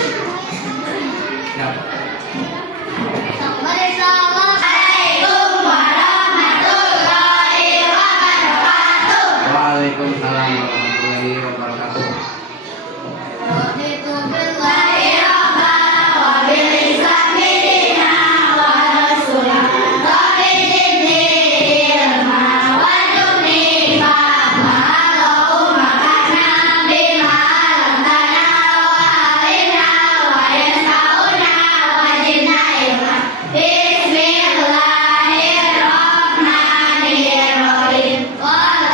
Siap. Assalamualaikum warahmatullahi wabarakatuh. Waalaikumsalam warahmatullahi wabarakatuh. Raditu billahi rabbana wa bil islami dinan wa rasulan tauhidin ilma wa duni fahma Allahumma kana bima lantana wa alina wa yasauna wa jinna ilma. Bismillahirrahmanirrahim. Qul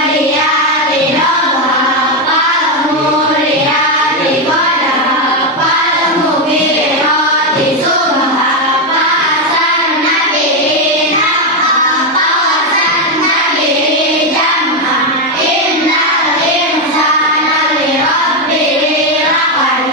adiyati rabba muriyati qadha fal mubirati subha fasan nabiin fasan nabiin jam'a innal insana li rabbihi laqad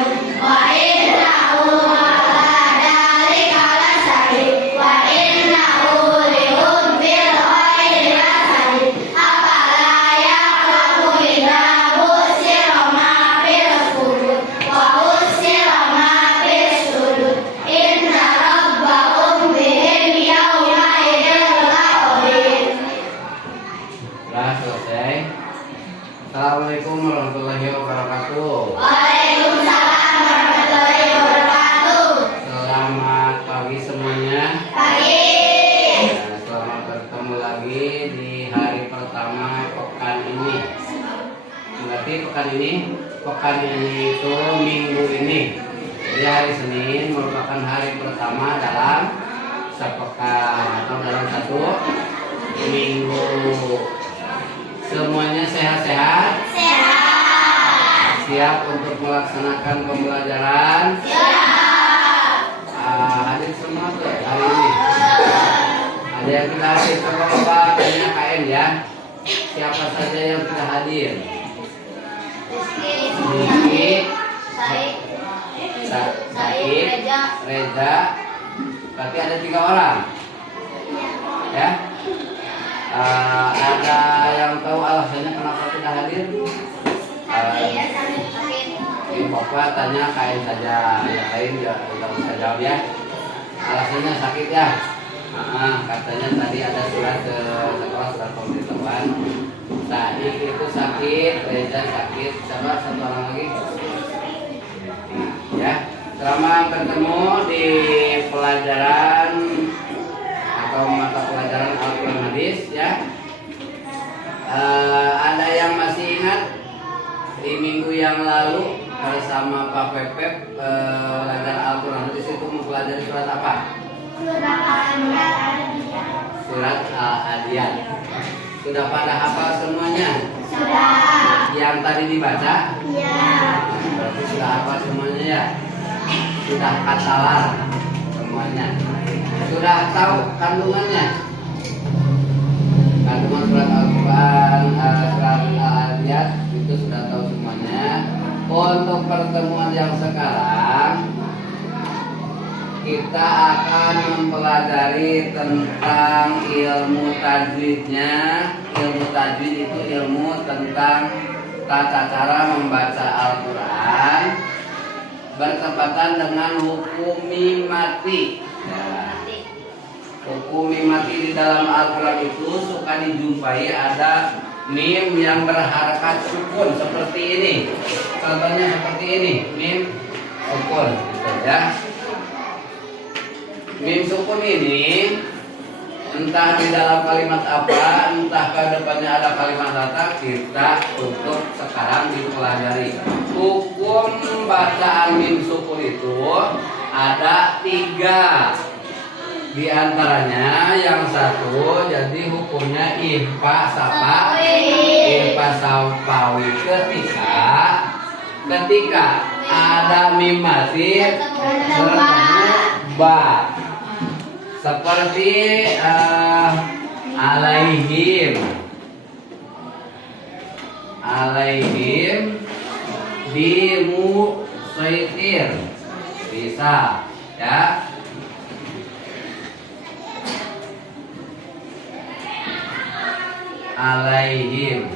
wa innahu ala dzalika lasahid wa innahu li hubbil khairi lasadid afala ya'lamu idza busira ma fil qubur wa usira ma fis sudur inna rabbahum bihim yawma idzin laqabir. Sudah selesai. Assalamualaikum warahmatullahi wabarakatuh. Waalaikumsalam warahmatullahi wabarakatuh. Selamat pagi semuanya. Pagi. Ya, selamat bertemu lagi di hari pertama pekan ini. Berarti pekan ini itu minggu ini. Jadi hari Senin merupakan hari pertama dalam sepekan atau dalam satu minggu. Semuanya sehat-sehat? Sehat. Siap untuk melaksanakan pembelajaran? Siap. Hadir semua tuh hari ini. Ada yang tidak hadir, coba Bapak tanya KN ya. Siapa saja yang tidak hadir? Rizky, Said, Reza. Berarti ada 3 orang. Ya. Ada yang tahu alasannya kenapa tidak hadir? Bapak tanya KN saja, yang lain ya tidak usah jawab ya. Alasannya sakit ya. Katanya tadi ada surat ke sekolah, surat pemberitahuan. Said itu sakit, Reza sakit, sama satu orang lagi. Ya, selamat bertemu di pelajaran atau mata pelajaran Al-Quran Hadis ya. Ada yang masih ingat di minggu yang lalu bersama Pak Pepep pelajaran Al-Quran Hadis itu mempelajari surat apa? Surat Al-Adiyat. Sudah pada hafal semuanya? Sudah. Yang tadi dibaca? Iya. Berarti sudah hafal semuanya ya? Sudah katalar semuanya? Sudah tahu kandungannya? Kandungan surat Al-Quran, surat Al-Adiyat itu sudah tahu semuanya. Untuk pertemuan yang sekarang kita akan mempelajari tentang ilmu tajwidnya. Ilmu tajwid itu ilmu tentang tata cara membaca Al-Quran bertepatan dengan hukum mimati. Ya. Hukum mimati di dalam Al-Quran itu suka dijumpai ada mim yang berharakat sukun seperti ini. Contohnya seperti ini, mim sukun, gitu ya. Mim sukun ini entah di dalam kalimat apa, entah ke depannya ada kalimat kata, kita untuk sekarang dipelajari. Hukum bacaan mim sukun itu ada 3. Di antaranya yang satu jadi hukumnya ihfa safawi ketika ada mim mati bertemu ba. Seperti alaihim dimusaitir bisa ya. Alaihim.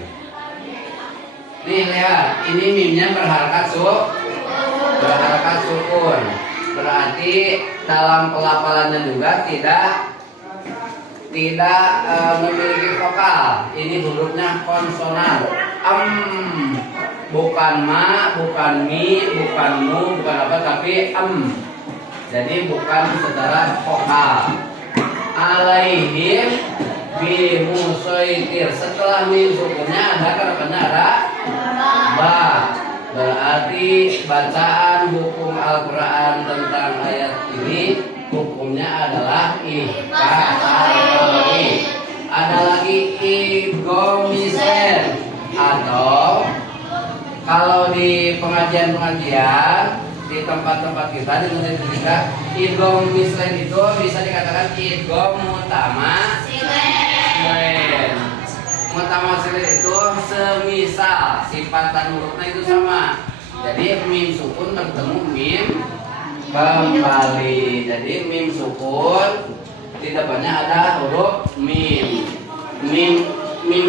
Nih lihat, ini mimnya berharakat berharakat sukun. Berarti dalam pelafalannya juga tidak memiliki vokal. Ini hurufnya konsonan. Bukan ma, bukan mi, bukan mu, bukan apa, tapi Jadi bukan secara vokal. Alaihim bimusaitir. Setelah mim sukunnya ada kedepannya ada ba. Berarti bacaan hukum Al-Quran tentang ayat ini hukumnya adalah ikhfasawi. Ada lagi idghamisen, atau kalau di pengajian-pengajian di tempat-tempat kita di masjid kita, idghamisen itu bisa dikatakan idgham mutamatsilain. Mutamatsilain itu semisal sifatan hurufnya itu sama. Jadi mim sukun bertemu mim kembali. Jadi mim sukun di depannya ada huruf mim. Mim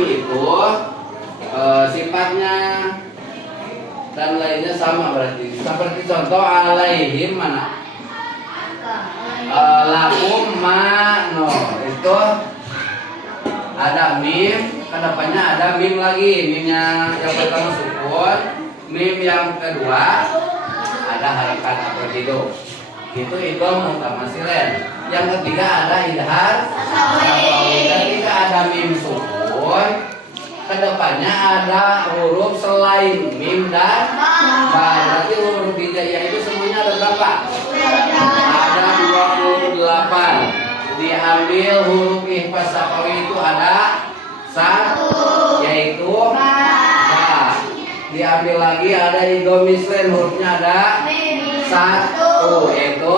itu sifatnya dan lainnya sama berarti. Seperti contoh alaihim mana? Lakum mano itu ada mim, kedepannya ada mim lagi. Mimnya yang pertama sukun, mim yang kedua ada harakat atau hidup. Itu mutamatsilain. Yang ketiga ada idhar safawi. Ketika ada mim sukun, kedepannya ada huruf selain mim dan ba. Berarti huruf hijaiyah itu semuanya ada berapa? Ada 28. Diambil huruf ikhfa safawi itu ada 1, yaitu ba. Diambil lagi ada idghamisen, hurufnya ada 1, yaitu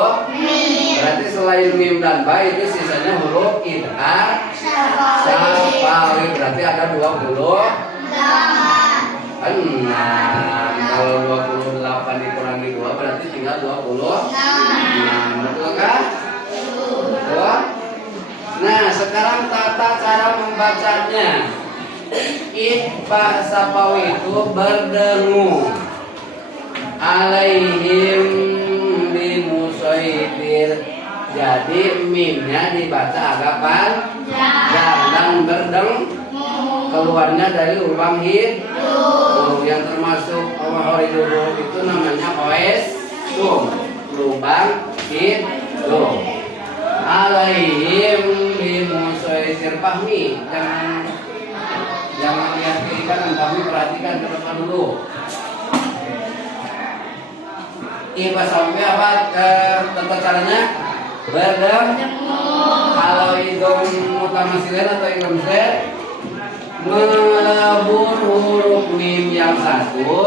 berarti selain mim dan ba itu sisanya huruf idhar safawi. Berarti ada 26. Kalau 28 dikurangi 2 berarti tinggal 26. Betul kan? Betul? Nah, sekarang tata cara membacanya. Ikhfa safawi itu berdengung. Alaihim bimusaitir. Jadi mimnya dibaca agak panjang dan keluarnya dari lubang hidung yang termasuk hidung itu namanya oesum, lubang hidung. Alaihim bimusaitir. Fahmi, jangan lihat kiri kanan, Fahmi perhatikan ke depan dulu. Ikhfa sampai apa tata caranya? Kalau idgham mutamatsilain atau idghamisen, melebur huruf mim yang satu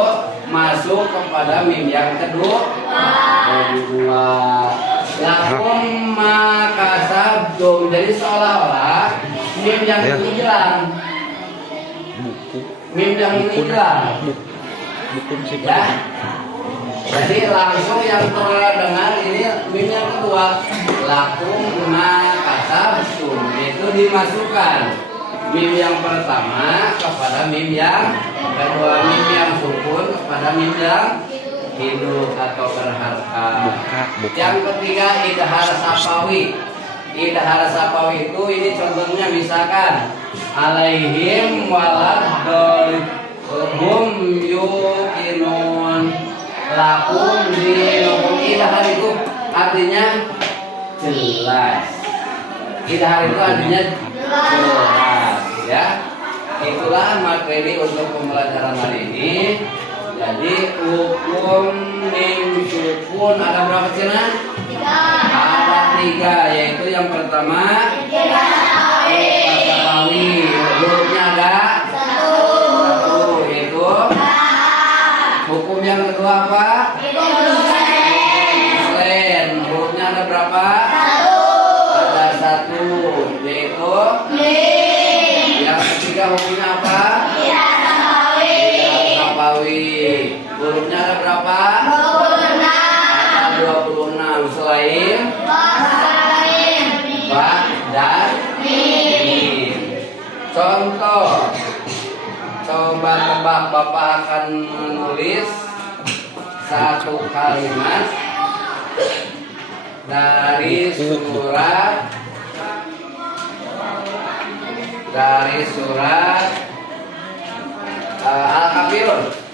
masuk kepada mim yang kedua. Lakum makasabtum. Jadi seolah-olah mim yang ini hilang. Mim yang ini hilang. Ya. Jadi langsung yang terdengar ini mim yang kedua. Lakum makasabtum itu dimasukkan mim yang pertama kepada mim yang kedua, mim yang sukun kepada mim yang hidup atau berharkat. Yang ketiga idhar safawi. Idhar safawi itu ini contohnya misalkan alaihim waladhum yuqinun lakum dinukum. Idhar itu artinya jelas. Idhar itu artinya jelas, ya. Itulah materi untuk pembelajaran hari ini. Jadi hukum mim sukun ada berapa cina? Ada 3, yaitu yang pertama safawi, hurufnya ada 1, yaitu hukum yang kedua apa? Selain hurufnya ada berapa? Ada 1, yaitu yang ketiga hukumnya apa? Safawi. Hurufnya ada berapa? 26. Selain ba dan mim. Contoh. Coba tebak, Bapak akan menulis satu kalimat dari surat Al-Kafirun.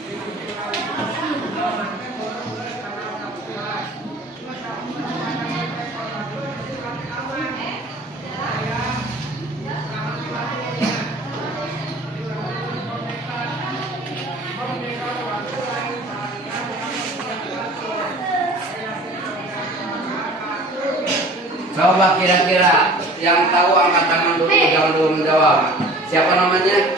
Coba kira-kira yang tahu angkat tangan dulu, jangan dulu menjawab. Siapa namanya?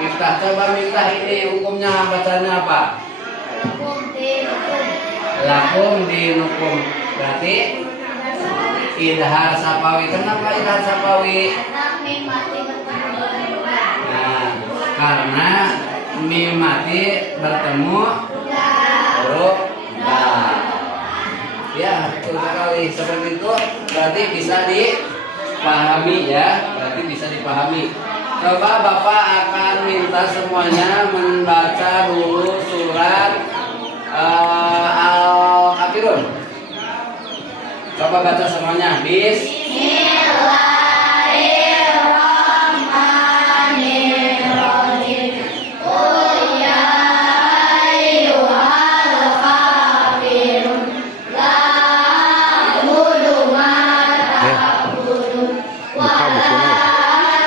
Miftah. Coba Miftah, ini hukumnya bacanya apa? Lakum dinukum. Berarti idhar sapawi. Kenapa idhar sapawi? Nah, karena mim mati bertemu huruf dal. Ya, betul sekali. Seperti itu berarti bisa dipahami ya. Berarti bisa dipahami. Coba Bapak akan minta semuanya membaca dulu surat Al-Kafirun. Coba baca semuanya. Bismillahirrahmanirrahim. Qul ya ayyuhal kafirun la a'budu ma ta'budun wa la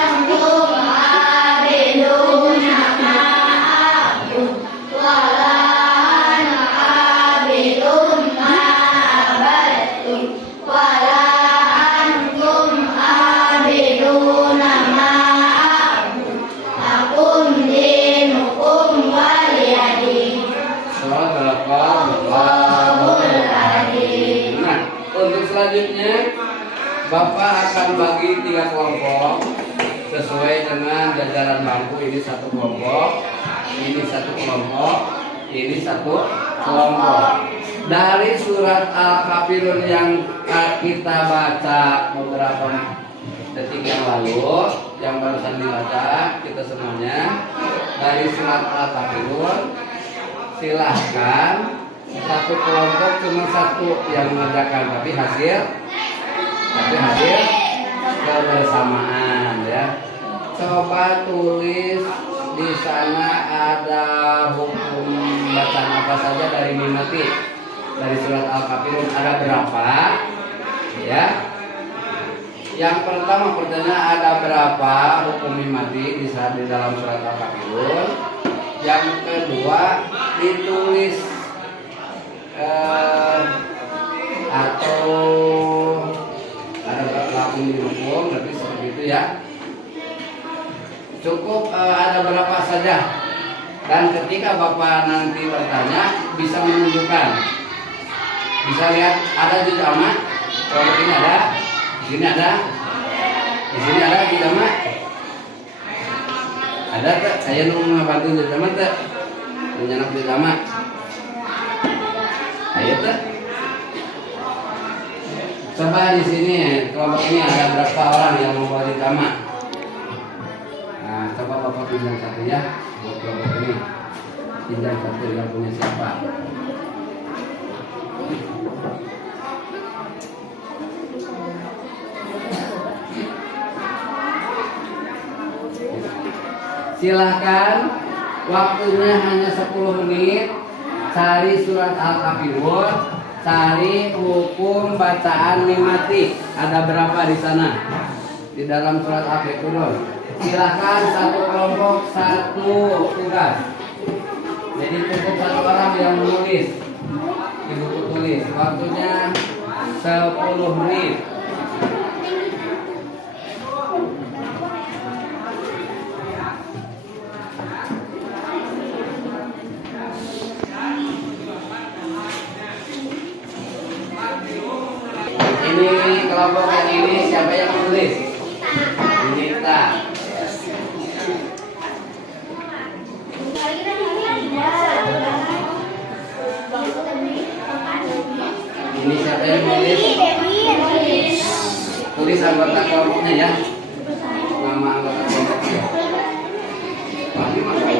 antum 'abiduna ma a'budu wa la ana 'abidun ma abadtum wa la antum 'abiduna ma a'budu lakum dinukum waliyadin. Shadaqallahul adzim. Nah, untuk selanjutnya Bapak akan bagi 3 kelompok sesuai dengan jajaran bangku. Ini 1 kelompok, ini 1 kelompok, ini 1 kelompok. Dari surat Al-Kafirun yang kita baca beberapa detik yang lalu, yang barusan dibaca kita semuanya, dari surat Al-Kafirun, silahkan 1 kelompok cuma 1 yang mengerjakan, tapi hasil kebersamaan ya. Coba tulis di sana ada hukum bacaan apa saja dari mim mati. Dari surat Al-Kafirun ada berapa? Ya. Yang pertama pertanyaan, ada berapa hukum mim mati di dalam surat Al-Kafirun? Yang kedua, ditulis atau ada lakum dihukum, berarti seperti itu ya. Cukup ada berapa saja. Dan ketika Bapak nanti bertanya bisa menunjukkan, bisa lihat ada juz amma. Kalau ini ada, di sini ada, di sini ada juz amma. Ada tak? Saya nunggu bantu juz amma tak? Menyanap juz amma. Ayo tak? Coba di sini kelompok ini ada berapa orang yang membawa juz amma? Nah, coba Bapak pinjam 1 ya. Buat kelompok ini pinjam 1, yang punya siapa? Silahkan, waktunya hanya 10 menit. Cari surat Al-Kafirun, cari hukum bacaan mim mati. Ada berapa di sana? Di dalam surat Al-Kafirun. Silahkan 1 kelompok 1 tugas. Jadi cukup 1 orang yang menulis di buku tulis. Waktunya 10 menit. Ini kelompok yang ini siapa yang menulis? Nita. Ini siapa yang menulis? Tulis anggota kelompoknya ya. Nama anggota kelompoknya. Wah, ini masalah.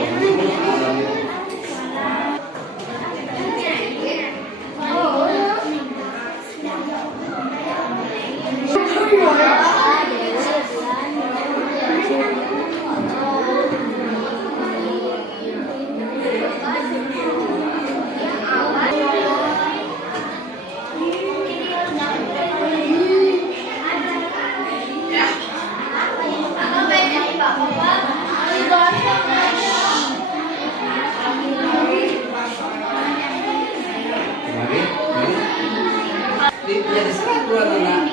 Jadi serat dua anak.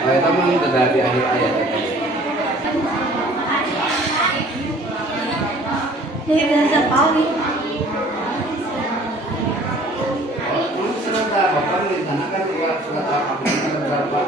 Oh itu memang sudah di akhir ayat ya. Jadi bahasa Pauli. Oh, surat apa di sana kan surat apa berapa?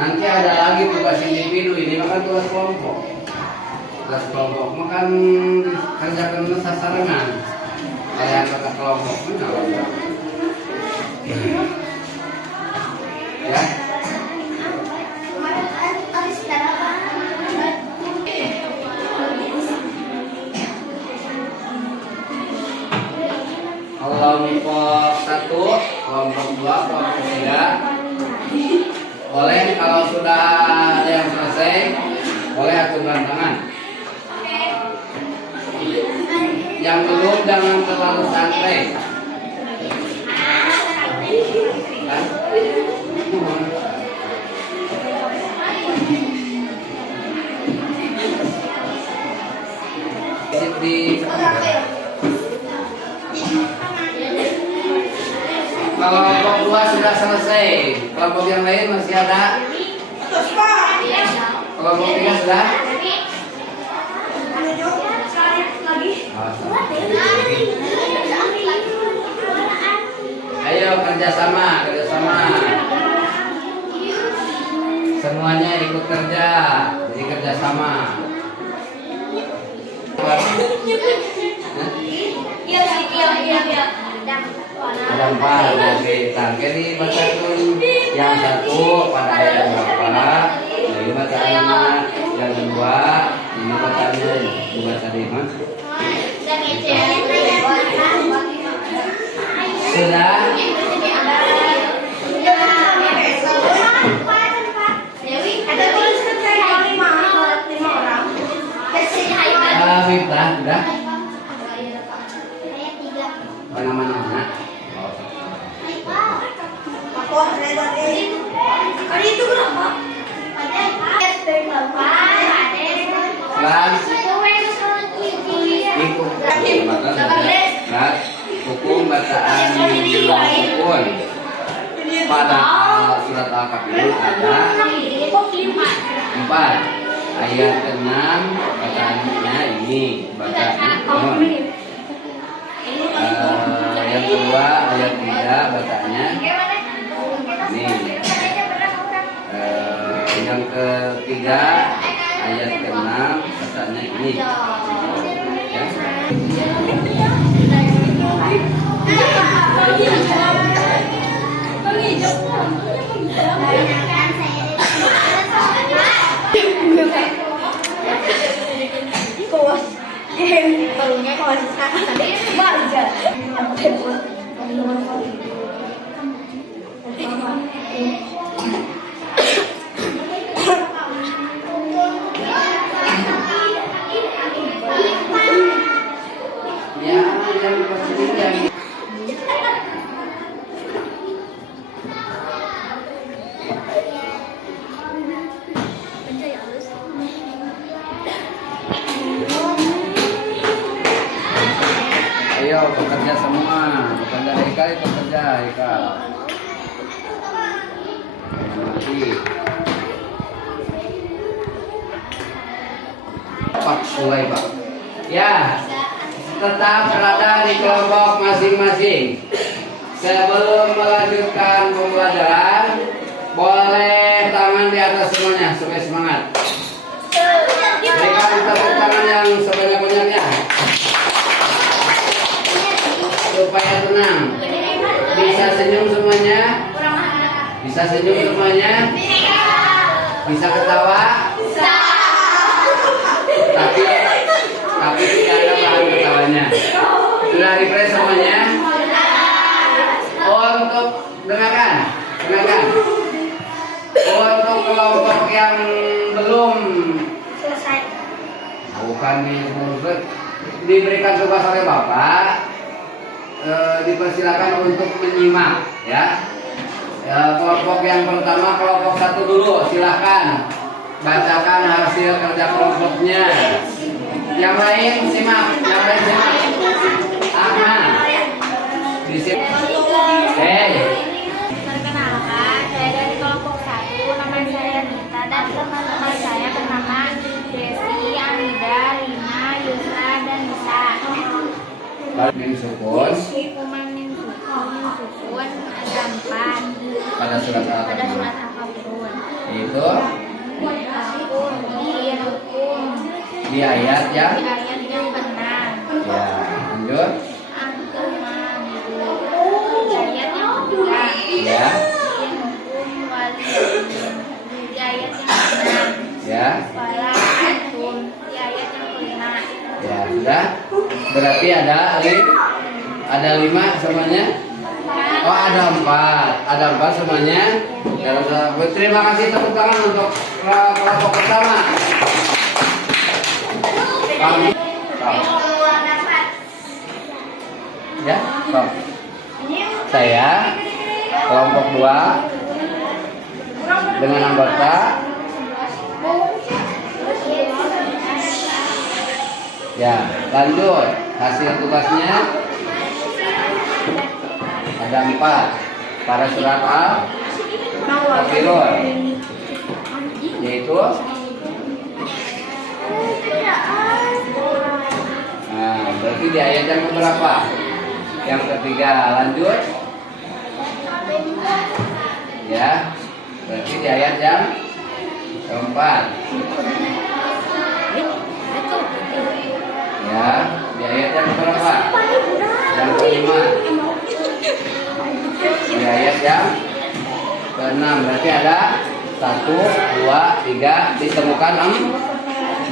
Nanti ada lagi tugas individu, ini makan tugas kelompok. Tugas kelompok makan kerjakan sasarangan. Kayak kata kelompok ya. Kelompok 1, kelompok 2, kelompok 3. Boleh kalau sudah ada yang selesai, boleh acungkan tangan. Yang belum jangan terlalu santai. Kelompok 2 sudah selesai. Kelompok yang lain masih ada. Kelompok 3 sudah. Ayo kerjasama. Semuanya ikut kerja, jadi kerjasama. Ada 4, oke. Tangke dibacakan yang 1 pada ayat berapa? Ini bacaannya yang 2, ini bacaannya dibaca di mana? Sudah? Miftah, sudah? Mana? Hukum bacaan sukun pada surat Al-Kafirun ada 4. Ayat ke-6 bacaannya ini bacaan yang kedua ayat 3 bacaannya ini. Yang ketiga ayat ke-6 bacaannya ini. Ayo bekerja semua, bukan dari Ika, bekerja Ika. Pak Sulaiman. Ya, tetap berada di kelompok masing-masing. Sebelum melanjutkan pembelajaran, boleh tangan di atas semuanya supaya semangat. Berikan tepuk tangan yang sebanyak-banyaknya supaya tenang. Bisa senyum semuanya? Bisa senyum semuanya? Bisa ketawa? Tapi tidak ada bahan ketawanya. Sudah refresh semuanya? Untuk dengarkan. kelompok yang belum Selesai. bukan diberikan tugas oleh Bapak, dipersilakan untuk menyimak ya. Kelompok yang pertama, kelompok 1 dulu, silahkan bacakan hasil kerja kelompoknya. Yang lain simak, di sini. Perkenalkan, saya dari kelompok 1, nama saya Nita dan teman-teman saya bernama Desi, Amida, Rina, Yusra, dan Nisa. Min sukun Hukuman min sukun ada 4 pada surat pada surat Al-Qur'an. Al-Qur'an. Itu Hukum di ayat yang di ayat yang benar. ya, lanjut Antum di ayat yang kedua. ya, Hukum wali di ayat yang benar. ya, Wala antum di ayat yang kelima. ya, sudah. Berarti ada 5 semuanya. Oh, ada 4 semuanya. Terima kasih, tepuk tangan untuk kelompok pertama. Kami, ya, saya kelompok 2 dengan anggota. Ya, lanjut. Hasil tugasnya ada 4 pada surat Al-Kafirun, yaitu berarti di ayat yang keberapa? Yang ketiga. Lanjut ya, berarti di ayat yang keempat ya, di ayat yang keberapa? Yang kelima. Di ayat yang ke-6. Berarti ada 1, 2, 3, ditemukan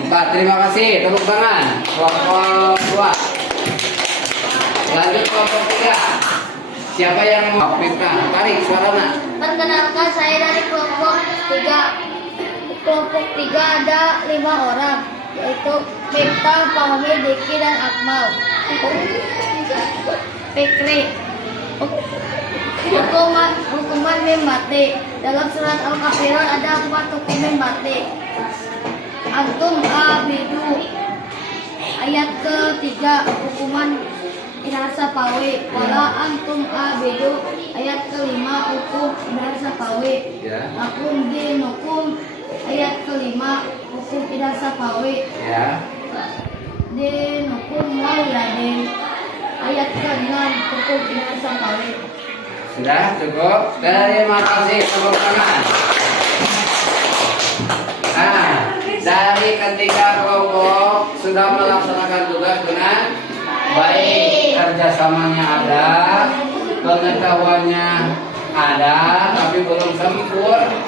4. Terima kasih, tepuk tangan kelompok 2. Lanjut kelompok 3. Siapa yang mau minta? Tarik suaranya. Perkenalkan, saya dari kelompok 3. Kelompok 3 ada 5 orang, yaitu Mifta, Fahmi, Diki, dan Akmal. Fikri. Hukuman mim mati. Dalam surat Al-Kafirun ada 4 hukum mim mati. Antum abidu. Ayat ketiga, hukuman inarsa pawe. Wala antum abidu. Ayat kelima, hukum inarsa pawe. Ya. Akum dinukum. Ayat kelima, hukum inarsa pawe. Ya. Dinukum mauladin. Ayat ke-6, hukum inarsa pawe. Sudah cukup. Terima kasih, tepuk tangan. Nah, dari ketiga kelompok sudah melaksanakan tugas dengan baik, kerjasamanya ada, pengetahuannya ada, tapi belum sempurna.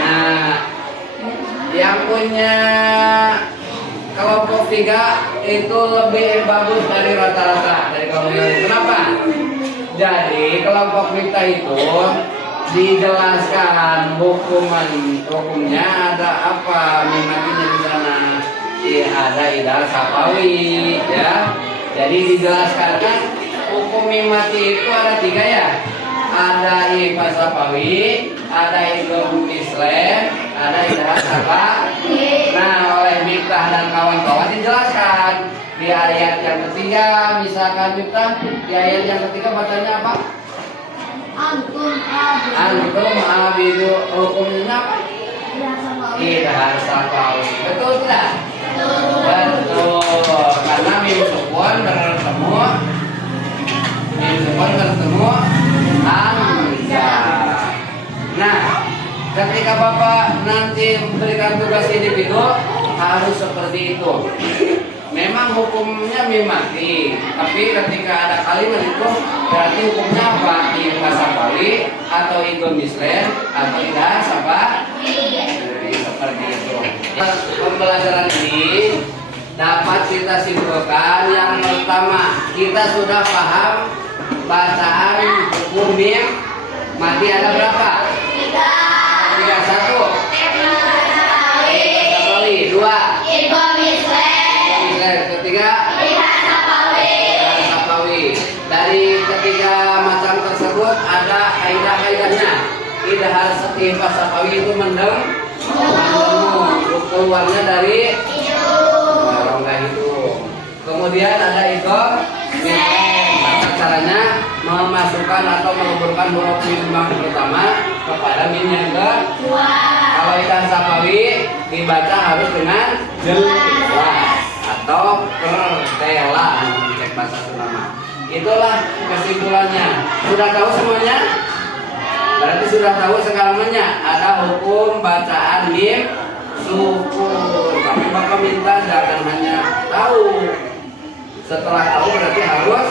Nah, yang punya kelompok 3 itu lebih bagus dari rata-rata dari kelompok yang lain. Kenapa? Jadi kelompok kita itu dijelaskan hukumnya ada apa, mimatinya di sana. Ada idal sapawi ya. Jadi dijelaskan kan hukum mimati itu ada 3 ya. Ada ifa sapawi, ada idul Islam, ada idal sapawi. Nah, oleh Miftah dan kawan-kawan dijelaskan di ayat yang ketiga, misalkan Miftah di ayat yang ketiga bacanya apa? Antum abidu, hukumnya apa? Idhar sapawi. Betul tidak? Betul. Karena mim sukun bertemu hamzah. Nah, ketika Bapak nanti memberikan tugas individu harus seperti itu. Memang hukumnya mimati, tapi ketika ada kalimat itu berarti hukumnya apa? Iba sapawi atau ikut mislen atau tidak sapawi. Seperti itu. Pembelajaran ini dapat kita simpulkan yang pertama, kita sudah paham bacaan hukum mim mati ada berapa? 3. 1. dahar ihfaz sapawi itu keluarnya dari rongga hidung. Kemudian ada idgham maka caranya memasukkan atau meleburkan huruf mim pertama kepada mim yang kedua. Kalau ihfaz sapawi dibaca harus dengan jelas atau tertela cek bahasa Sunda. Itulah kesimpulannya. Sudah tahu semuanya? Berarti sudah tahu segalanya. Ada hukum bacaan mim sukun. Tapi Bapak minta jangan hanya tahu. Setelah tahu berarti harus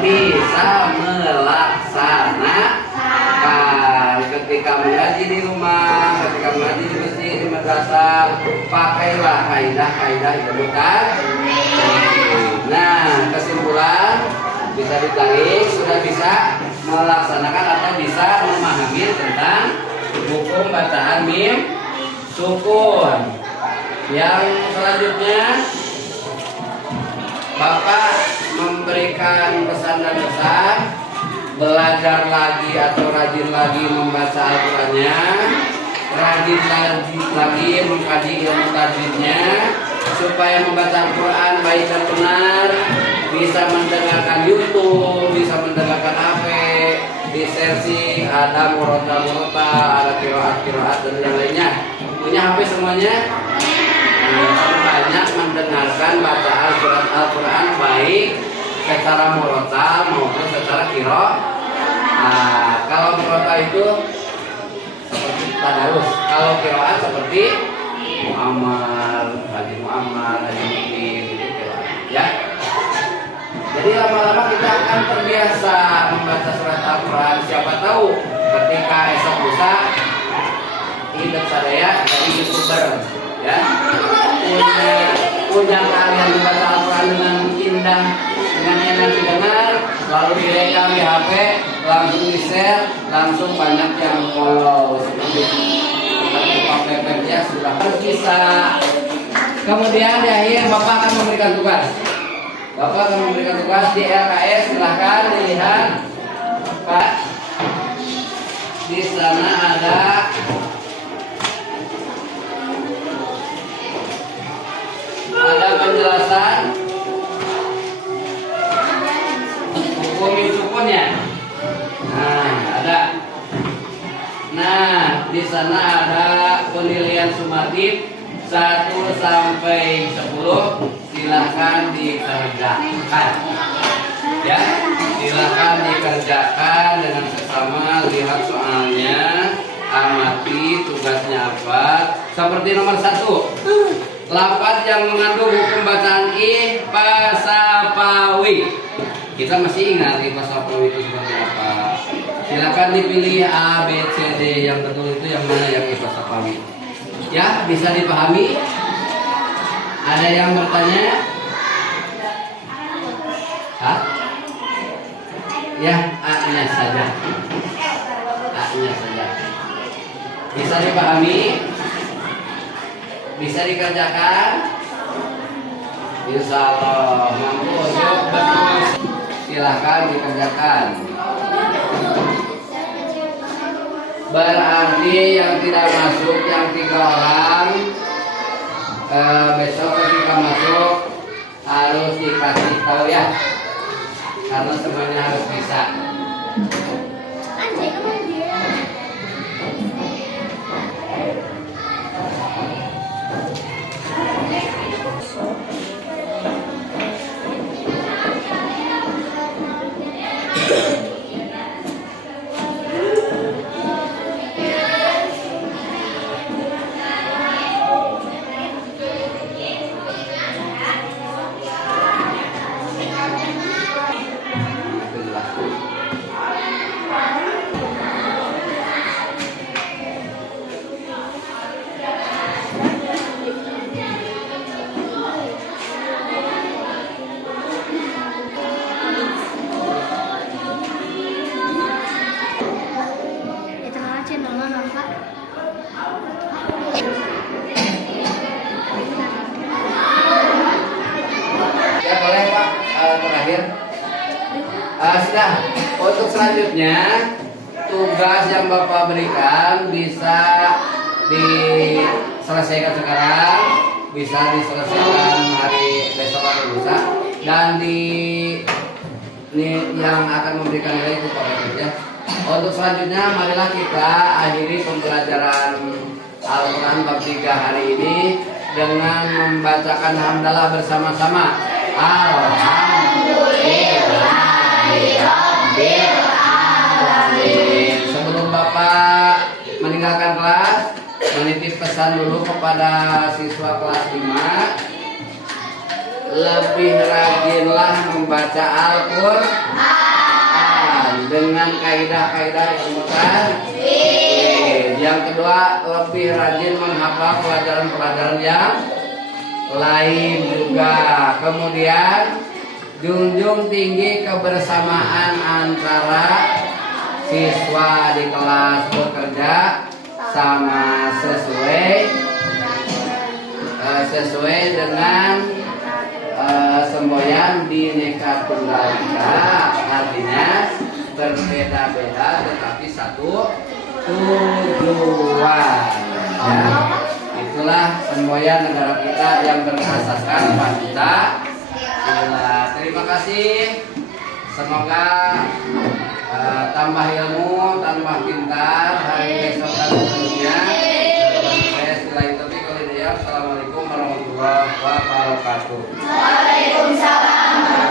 bisa melaksanakan. Ketika mengaji di rumah, ketika mengaji di masjid, di madrasah, pakailah kaidah-kaidah itu bukan. Nah, kesimpulan bisa ditarik, sudah bisa melaksanakan atau bisa memahami tentang hukum bacaan mim sukun. Yang selanjutnya Bapak memberikan pesan dan pesan belajar lagi atau rajin lagi membaca Al-Qur'annya, rajin lagi mengkaji ilmu tajwidnya supaya membaca Al-Qur'an baik dan benar, bisa mendengarkan YouTube, bisa mendengarkan HP, di sersi ada murota, ada qiraat dan yang lainnya. Punya HP semuanya? Banyak mendengarkan bacaan surat Al-Quran baik secara murota maupun secara qiraat. Kalau murota itu seperti tadarus, kalau qiraat seperti Muammar, Haji Muammar, Haji Mukmin, gitu ya. Jadi lama-lama kita akan terbiasa membaca surat Al-Quran. Siapa tahu ketika esok lusa hidup saya jadi YouTuber, ya, punya kalian membaca Al-Quran dengan indah, dengan enak didengar, lalu direkam di HP, langsung di-share, langsung banyak yang follow. Seperti pakai ya sudah harus bisa. Kemudian di akhir Bapak akan memberikan tugas. Bapak akan memberikan tugas di LKS, silahkan dilihat Pak. Di sana ada penjelasan hukum sukunnya. Nah, ada. Nah, di sana ada penilaian sumatif 1 sampai 10. Silahkan dikerjakan, ya, silahkan dikerjakan dengan sesama. Lihat soalnya, amati tugasnya apa. Seperti nomor 1, lafaz yang mengandung hukum bacaan ihfaz sapawi. Kita masih ingat ihfaz sapawi itu seperti apa? Silahkan dipilih A, B, C, D. Yang betul itu yang mana yang ihfaz sapawi? Ya, bisa dipahami? Ada yang bertanya? Hah? Ya, A-nya saja. A-nya saja. Bisa dipahami? Bisa dikerjakan? Insya Allah mampu. Yuk, betul. Silahkan dikerjakan. Berarti yang tidak masuk, yang 3 orang, besok ketika masuk harus dikasih tahu ya, karena semuanya harus bisa. Sudah, untuk selanjutnya tugas yang Bapak berikan bisa diselesaikan sekarang, bisa diselesaikan hari besok atau lusa, dan yang akan memberikan nilai itu Pak Bekerja. Untuk selanjutnya marilah kita akhiri pembelajaran Al-Quran bab 3 hari ini dengan membacakan hamdalah bersama-sama. Alhamdulillahirobbilalamin. Sebelum Bapak meninggalkan kelas, menitip pesan dulu kepada siswa kelas 5. Lebih rajinlah membaca Al-Quran dengan kaidah-kaidah yang benar. Yang kedua, lebih rajin menghafal pelajaran-pelajaran yang lain juga. Kemudian junjung tinggi kebersamaan antara siswa di kelas bekerja sama sesuai dengan semboyan Bhinneka Tunggal Ika, artinya berbeda-beda tetapi satu tujuan. Ya, itulah semboyan negara kita yang berasaskan Pancasila. Terima kasih. Semoga tambah ilmu, tambah pintar hari besok dan seterusnya. Assalamualaikum warahmatullahi wabarakatuh. Waalaikumsalam.